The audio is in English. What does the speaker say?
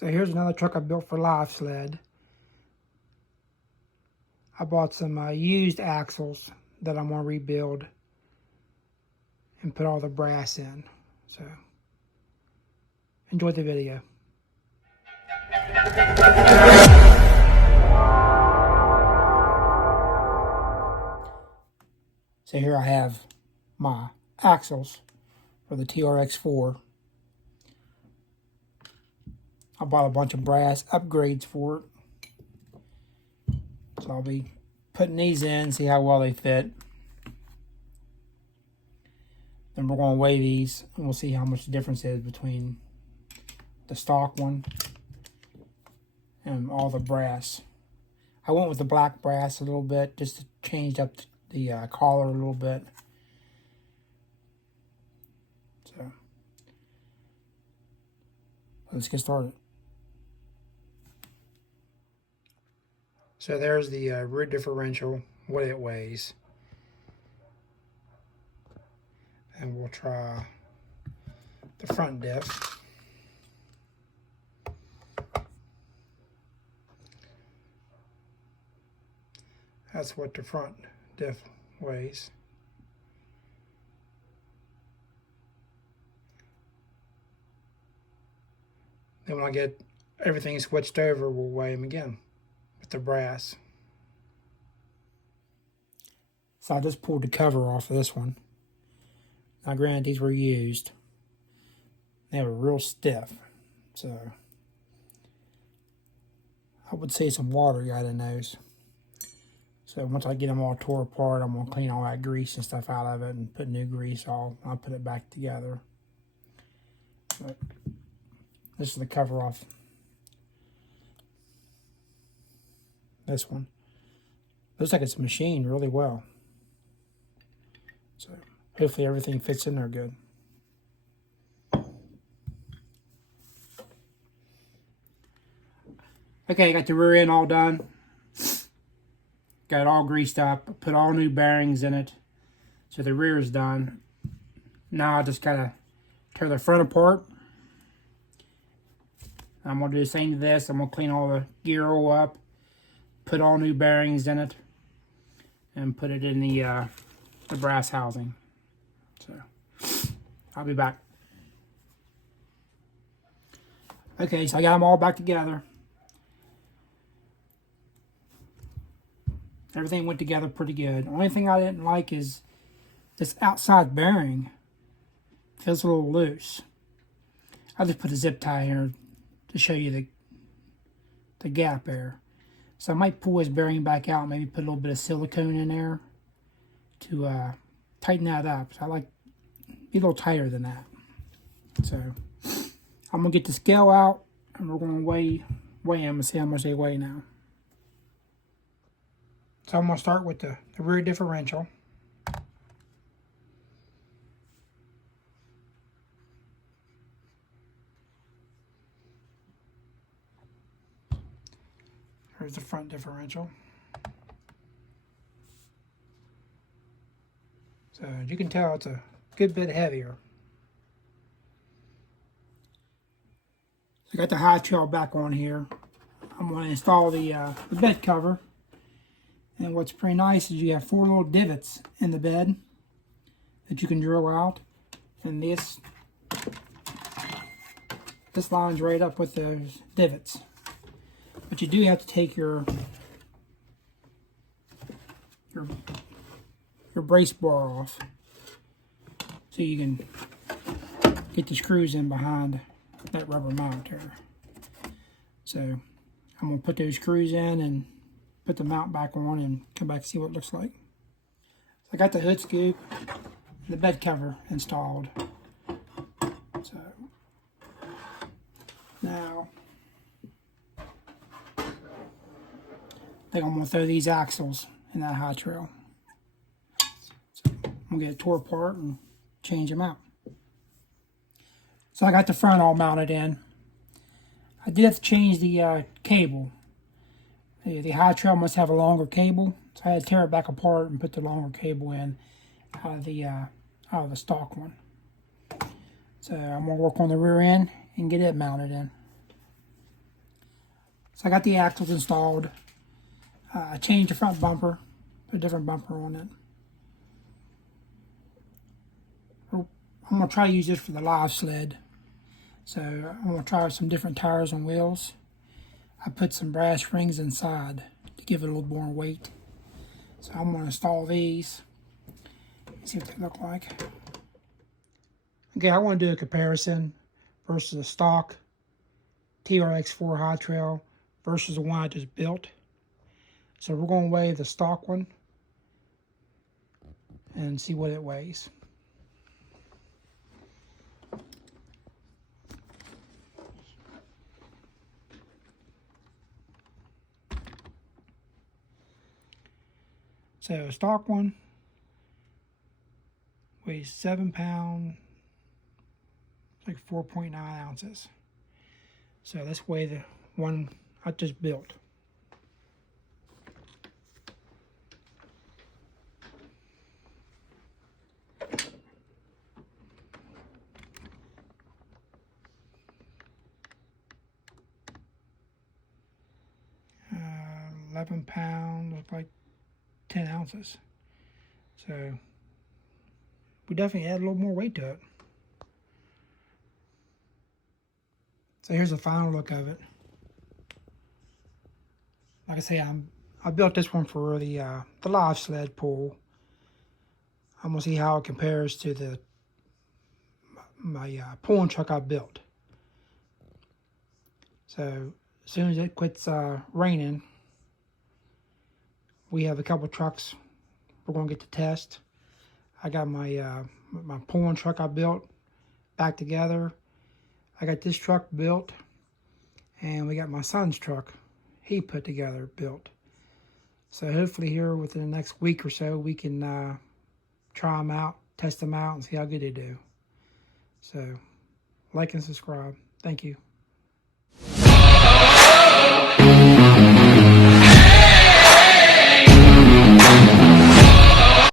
So here's another truck I built for live sled. I bought some used axles that I'm going to rebuild and put all the brass in. So enjoy the video. So here I have my axles for the TRX4. I bought a bunch of brass upgrades for it. So I'll be putting these in, see how well they fit. Then we're going to weigh these and we'll see how much the difference is between the stock one and all the brass. I went with the black brass a little bit just to change up the collar a little bit. So let's get started. So there's the rear differential, what it weighs. And we'll try the front diff. That's what the front diff weighs. Then when I get everything switched over, we'll weigh them again with the brass. So I just pulled the cover off of this one. Now granted, these were used. They were real stiff. So I would say some water got in those. So once I get them all tore apart, I'm going to clean all that grease and stuff out of it and put new grease on. I'll put it back together. But this is the cover off this one. Looks like it's machined really well. So hopefully everything fits in there good. Okay, got the rear end all done. Got it all greased up. Put all new bearings in it. So the rear is done. Now I just gotta tear the front apart. I'm gonna do the same to this. I'm gonna clean all the gear oil up. Put all new bearings in it. And put it in the brass housing. So I'll be back. Okay, so I got them all back together. Everything went together pretty good. The only thing I didn't like is this outside bearing feels a little loose. I just put a zip tie here to show you the gap there. So I might pull this bearing back out, maybe put a little bit of silicone in there to tighten that up. So I like be a little tighter than that. So I'm gonna get the scale out and we're gonna weigh them and see how much they weigh now. So I'm gonna start with the rear differential. Here's the front differential. So as you can tell, it's a good bit heavier. I got the high trail back on here. I'm going to install the bed cover. And what's pretty nice is you have 4 little divots in the bed that you can drill out. And this lines right up with those divots. But you do have to take your brace bar off so you can get the screws in behind that rubber mount there. So I'm going to put those screws in and put the mount back on and come back and see what it looks like. So I got the hood scoop and the bed cover installed. So now I think I'm going to throw these axles in that high trail. So I'm going to get it tore apart and change them out. So I got the front all mounted in. I did have to change the cable. The high trail must have a longer cable, so I had to tear it back apart and put the longer cable in out of the stock one. So I'm going to work on the rear end and get it mounted in. So I got the axles installed. I changed the front bumper, put a different bumper on it. I'm going to try to use this for the live sled. So I'm going to try some different tires and wheels. I put some brass rings inside to give it a little more weight. So I'm going to install these. See what they look like. Okay, I want to do a comparison versus a stock TRX4 High Trail versus the one I just built. So we're going to weigh the stock one and see what it weighs. So stock one weighs 7 pounds, like 4.9 ounces. So let's weigh the one I just built. Uh, 11 pounds, like 10 ounces. So we definitely add a little more weight to it. So here's the final look of it. Like I say, I built this one for the live sled pull. I'm gonna see how it compares to my pulling truck I built. So as soon as it quits raining, we have a couple trucks we're gonna get to test. I got my my pulling truck I built back together. I got this truck built, and we got my son's truck he put together, built. So hopefully here within the next week or so, we can try them out, test them out, and see how good they do. So like and subscribe. Thank you.